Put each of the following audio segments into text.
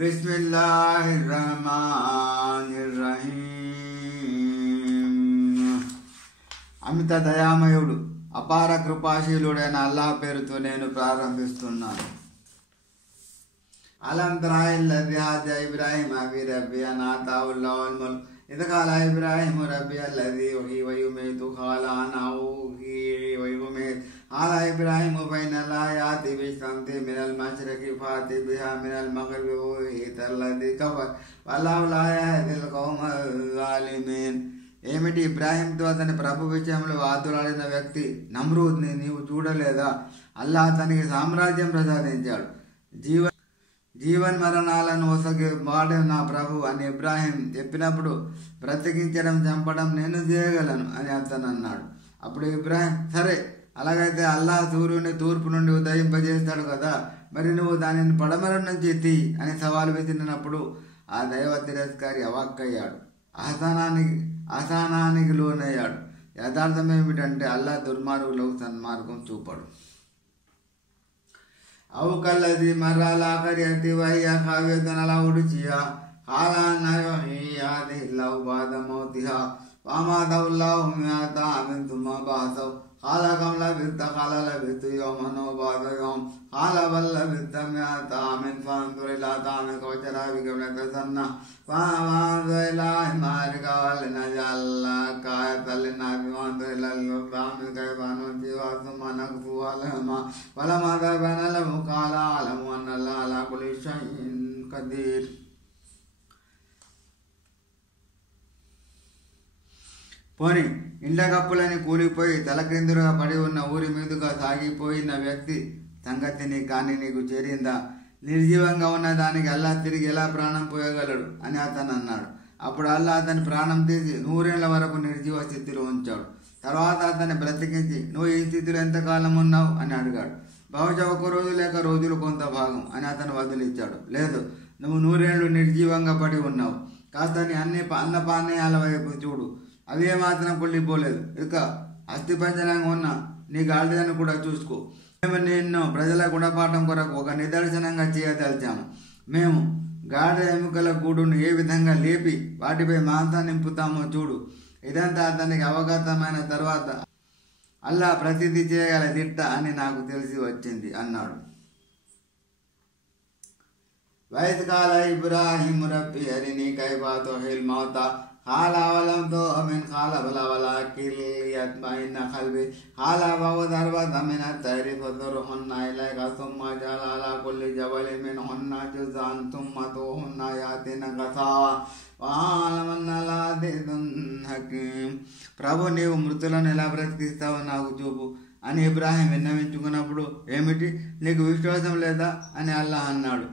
బిస్మిల్లాహిర్రహమానిర్రహీం. అమిత దయామయుడు అపార కృపాశీలుడైన అల్లాహ్ పేరుతో నేను ప్రారంభిస్తున్నాను. అలం తరా ఇల్లదీ హాజా ఇబ్రాహీమ ఫీ రబ్బీ అన్ ఆతాహు అల్లాహుల్ ముల్క్ ఇద్ ఖాల ఇబ్రాహీము రబ్బీ అల్లదీ యుహ్యీ వ యుమీతు ఖాల అనా ఉహ్యీ వ యుమీతు قال إبراهيم بين الآيات بالشمس من المشرق فأت بها من المغرب وبهت الذي كفر والله لا يهدي القوم الظالمين. ఏమిటి? ఇబ్రాహీంతో అతని ప్రభు విషయంలో వాదులాడిన వ్యక్తి నమ్రూద్ని నీవు చూడలేదా? అల్లాహ్ అతనికి సామ్రాజ్యం ప్రసాదించాడు, జీవన్ మరణాలను ఒసగే వాడే నా ప్రభు అని ఇబ్రాహీం చెప్పినప్పుడు బ్రతికించడం చంపడం నేను చేయగలను అని అతను అన్నాడు. అప్పుడు ఇబ్రాహీం, సరే అలాగైతే అల్లాహ్ సూర్యుని తూర్పు నుండి ఉదయింపజేస్తాడు కదా, మరి నువ్వు దానిని పడమర నుంచి తీ అని సవాలు విసిరినప్పుడు ఆ దైవ తిరస్కారి అవాక్కయ్యాడు, అసహనానికి లోనయ్యాడు. యథార్థం ఏమిటంటే అల్లాహ్ దుర్మార్గులకు సన్మార్గం చూపడు. అవు కల్లది మర్రాలా కరియతి వహియా కావ్యతన్ అలా ఉడిచియా హాలా నయోహియాది లవ్ బాదమౌతిహా వామాదౌల్లాహు మియాతా ఆమిన్ తుమ్మా బాసౌ قال كم لبثت قال لبثت يوما أو بعض يوم قال بل لبثت مئة عام فانظر إلى طعامك وشرابك ولا تسنى فانظر إلى حمارك ولنجعل لك آية للناس وانظر إلى الطعام كيف ننشزه ثم نكسوه لحما فلما تبين له قال أعلم أن الله على كل شيء قدير. పోని ఇండ్ల కప్పులని కూలిపోయి తలక్రిందులుగా పడి ఉన్న ఊరి మీదుగా సాగిపోయిన వ్యక్తి సంగతిని కానీ నీకు చేరిందా? నిర్జీవంగా ఉన్న దానికి అల్లాహ్ తిరిగి ఎలా ప్రాణం పోయగలడు అని అతను అన్నాడు. అప్పుడు అల్లాహ్ అతని ప్రాణం తీసి 100 ఏళ్ల వరకు నిర్జీవ స్థితిలో ఉంచాడు. తర్వాత అతన్ని బ్రతికించి నువ్వు ఈ స్థితిలో ఎంతకాలం ఉన్నావు అని అడిగాడు. బహుశా 1 రోజు లేక రోజులు కొంత భాగం అని అతను వదిలిచ్చాడు. లేదు, నువ్వు 100 ఏళ్ళు నిర్జీవంగా పడి ఉన్నావు. కాస్త నీ అన్నపానీయాల వైపు చూడు, అవి ఏమాత్రం కుళ్ళిపోలేదు. ఇక అస్థిపంజరంగా ఉన్న నీ గాడిదను కూడా చూసుకో. మేము నిన్ను ప్రజల గుణపాఠం కొరకు ఒక నిదర్శనంగా చేయదలిచాము. మేము గాడిద ఎముకల గూడును ఏ విధంగా లేపి వాటిపై మాంసం నింపుతామో చూడు. ఇదంతా అతనికి అవగతమైన తర్వాత అల్లాహ్ ప్రసిద్ధి చేయగల దిట్ట అని నాకు తెలిసి వచ్చింది అన్నాడు. వైద్ కాల ఇబ్రాహీం రబ్బీ అరినీ కైఫ తుహ్యిల్ మౌతా قال أولم تؤمن قال بلى ولكن ليطمئن قلبي قال فخذ أربعة من الطير فصرهن إليك ثم اجعل على كل جبل منهن جزءا ثم ادعهن يأتينك سواء واعلم أن الله عزيز حكيم. ప్రభు, నీవు మృతులను ఎలా బ్రతికిస్తావో నాకు చూపు అని ఇబ్రాహీం విన్నవించుకున్నప్పుడు, ఏమిటి నీకు విశ్వాసం లేదా అని అల్లాహ్ అన్నాడు.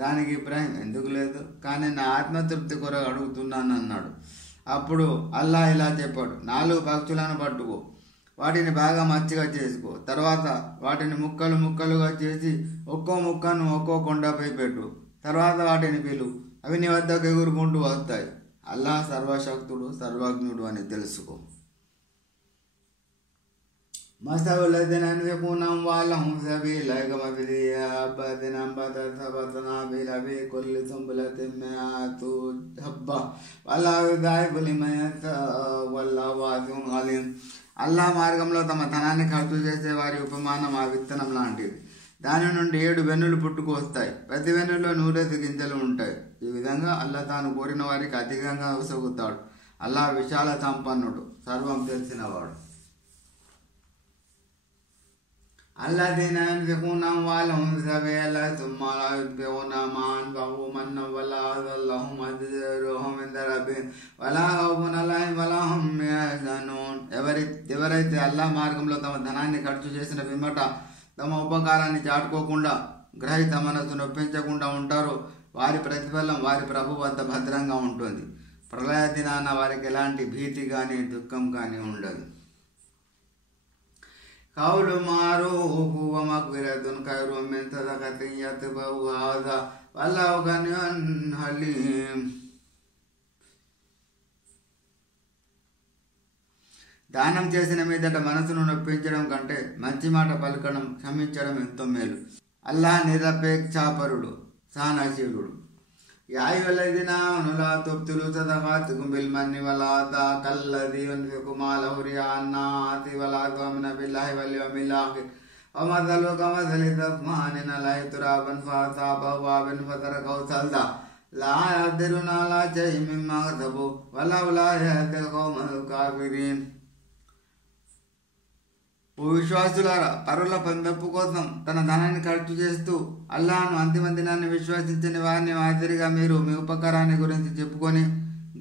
దానికి ఇబ్రాహీం, ఎందుకు లేదు, కానీ నా ఆత్మతృప్తి కొరకు అడుగుతున్నాను అన్నాడు. అప్పుడు అల్లాహ్ ఇలా చెప్పాడు, 4 పక్షులను పట్టుకో, వాటిని బాగా మచ్చిగా చేసుకో, తర్వాత వాటిని ముక్కలు ముక్కలుగా చేసి ఒక్కో ముక్కను ఒక్కో కొండపై పెట్టు, తర్వాత వాటిని పిలు, అవి నీ వద్దకు ఎగురుకుంటూ వస్తాయి. అల్లాహ్ సర్వశక్తుడు సర్వజ్ఞుడు అని తెలుసుకో. మసవులదిన అన్ఫికునం వాళ్ళహుం సబీలా కమథలి హబ్బతిన్ అంబతత్ సబతా నబీలా కుల్లి సుంబులతిన్ మిఅతు హబ్బా వల్లాహు యుదైఫు లిమన్ యషాఉ వల్లాహు వాసిఉన్ అలీం. అల్లాహ్ మార్గంలో తమ ధనాన్ని ఖర్చు చేసే వారి ఉపమానం ఆ విత్తనం లాంటిది. దాని నుండి 7 వెన్నులు పుట్టుకొస్తాయి, ప్రతి వెన్నులో 100 గింజలు ఉంటాయి. ఈ విధంగా అల్లాహ్ తాను కోరిన వారికి అధికంగా ఉసగుతాడు. అల్లాహ్ విశాల సంపన్నుడు, సర్వం తెలిసినవాడు. الذين ينفقون أموالهم في سبيل الله ثم لا يتبعون ما أنفقوا منا ولا أذى لهم أجرهم عند ربهم ولا خوف عليهم ولا هم يحزنون. ఎవరైతే అల్లాహ్ మార్గంలో తమ ధనాన్ని ఖర్చు చేసిన పిమ్మట తమ ఉపకారాన్ని చాటుకోకుండా గ్రహిత మనసు నొప్పించకుండా ఉంటారో వారి ప్రతిఫలం వారి ప్రభు వద్ద భద్రంగా ఉంటుంది. ప్రళయ దినాన వారికి ఎలాంటి భీతి కానీ దుఃఖం కానీ ఉండదు. కౌలు మారూఫ్ వ మగ్ఫిరతున్ ఖైరుమ్ మిన్ సదఖతిన్ యత్బఉహా వల్లాహు గనియ్యున్ హలీం. దానం చేసిన మీదట మనసును నొప్పించడం కంటే మంచి మాట పలకడం, క్షమించడం ఎంతో మేలు. అల్లాహ్ నిరపేక్షాపరుడు, సహనశీలుడు. يا أيها الذين آمنوا لا تبطلوا صدقاتكم بالمن والأذى كالذي ينفق ماله رئاء الناس ولا يؤمن بالله واليوم الآخر ومثله كمثل صفوان عليه ترابا فأصابه وابل فتركه صلدا لا يقدرون على شيء مما كسبوا ولولا يهدي القوم الكافرين. ఓ విశ్వాసులారా, పరుల పొందపు కోసం తన ధనాన్ని ఖర్చు చేస్తూ అల్లాహ్ను అంతిమ దినాన్ని విశ్వసించని వారిని మాదిరిగా మీరు మీ ఉపకారాన్ని గురించి చెప్పుకొని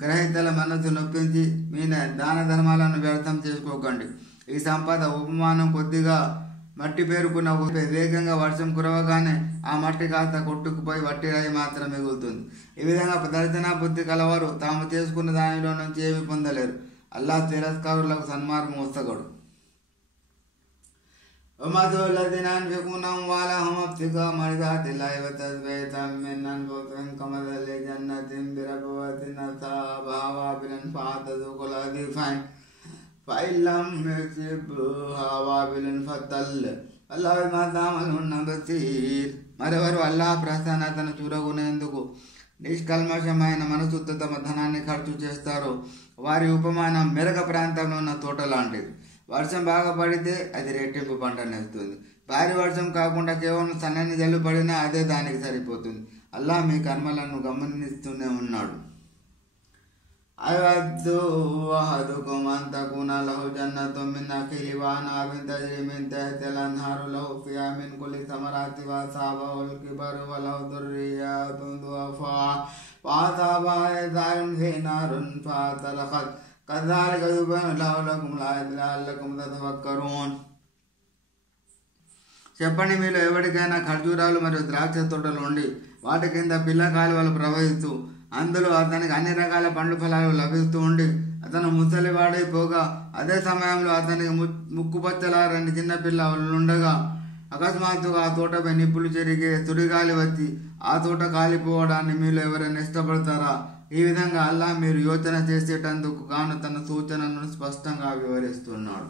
గ్రహీతల మనసు నొప్పించి మీ దాన ధర్మాలను వ్యర్థం చేసుకోకండి. ఈ సంపద ఉపమానం కొద్దిగా మట్టి పేరుకున్న వేగంగా వర్షం కురవగానే ఆ మట్టి కాస్త కొట్టుకుపోయి వట్టి రాయి మాత్రం మిగులుతుంది. ఈ విధంగా ప్రదర్శన బుద్ధి కలవారు తాము చేసుకున్న దానిలో నుంచి ఏమి పొందలేరు. అల్లాహ్ తిరస్కారులకు సన్మార్గం వస్తగడు. ومثل الذين ينفقون أموالهم ابتغاء مرضات الله وتثبيتا من أنفسهم كمثل جنة بربوة أصابها وابل فآتت أكلها ضعفين فإن لم يصبها وابل فطل والله بما تعملون بصير. మరెవరు అల్లాహ్ ప్రసన్నతను చూరగొనేందుకు నిష్కల్మషమైన మనసుతో తమ ధనాన్ని ఖర్చు చేస్తారో వారి ఉపమానం మెరక ప్రాంతంలో ఉన్న తోట లాంటిది. వర్షం బాగా పడితే అది రెట్టింపు పంటనేస్తుంది. భారీ వర్షం కాకుండా కేవలం సన్నని జల్లు పడినా అదే దానికి సరిపోతుంది. అల్లాహ్ మీ కర్మలను గమనిస్తూనే ఉన్నాడు. అయవద్దు అహదుకుం అన్ తకూన లహు జన్నతుం మిన్ నఖీలి వ అనాబిన్ తజ్రీ మిన్ తహ్తిహల్ అన్హారు లహు ఫీహా మిన్ కుల్లి సమరాతి వ అసాబహుల్ కిబరు వ లహు దుర్రియ్యతున్ దుఅఫా వ అసాబహా ఇజ్ఆరున్ ఫీ నారున్ ఫతలఖత్ కజాలిక యుబయ్యిను లహు లకుం లాయతున్ లఅల్లకుం తతఫక్కరూన్. చెప్పండి, మీలో ఎవరికైనా ఖర్జూరాలు మరియు ద్రాక్ష తోటలు ఉండి వాటి కింద పిల్ల కాలువలు ప్రవహిస్తూ అందులో అతనికి అన్ని రకాల పండ్లు ఫలాలు లభిస్తూ ఉండి అతను ముసలివాడైపోగా అదే సమయంలో అతనికి ముక్కుపచ్చలారని చిన్నపిల్లలుండగా అకస్మాత్తుగా ఆ తోటపై నిప్పులు చెరిగే సుడిగాలి వచ్చి ఆ తోట కాలిపోవడాన్ని మీలో ఎవరైనా ఇష్టపడతారా? ఈ విధంగా అల్లాహ్ మీరు యోచన చేసేటందుకు గాను తన సూచనను స్పష్టంగా వివరిస్తున్నాడు.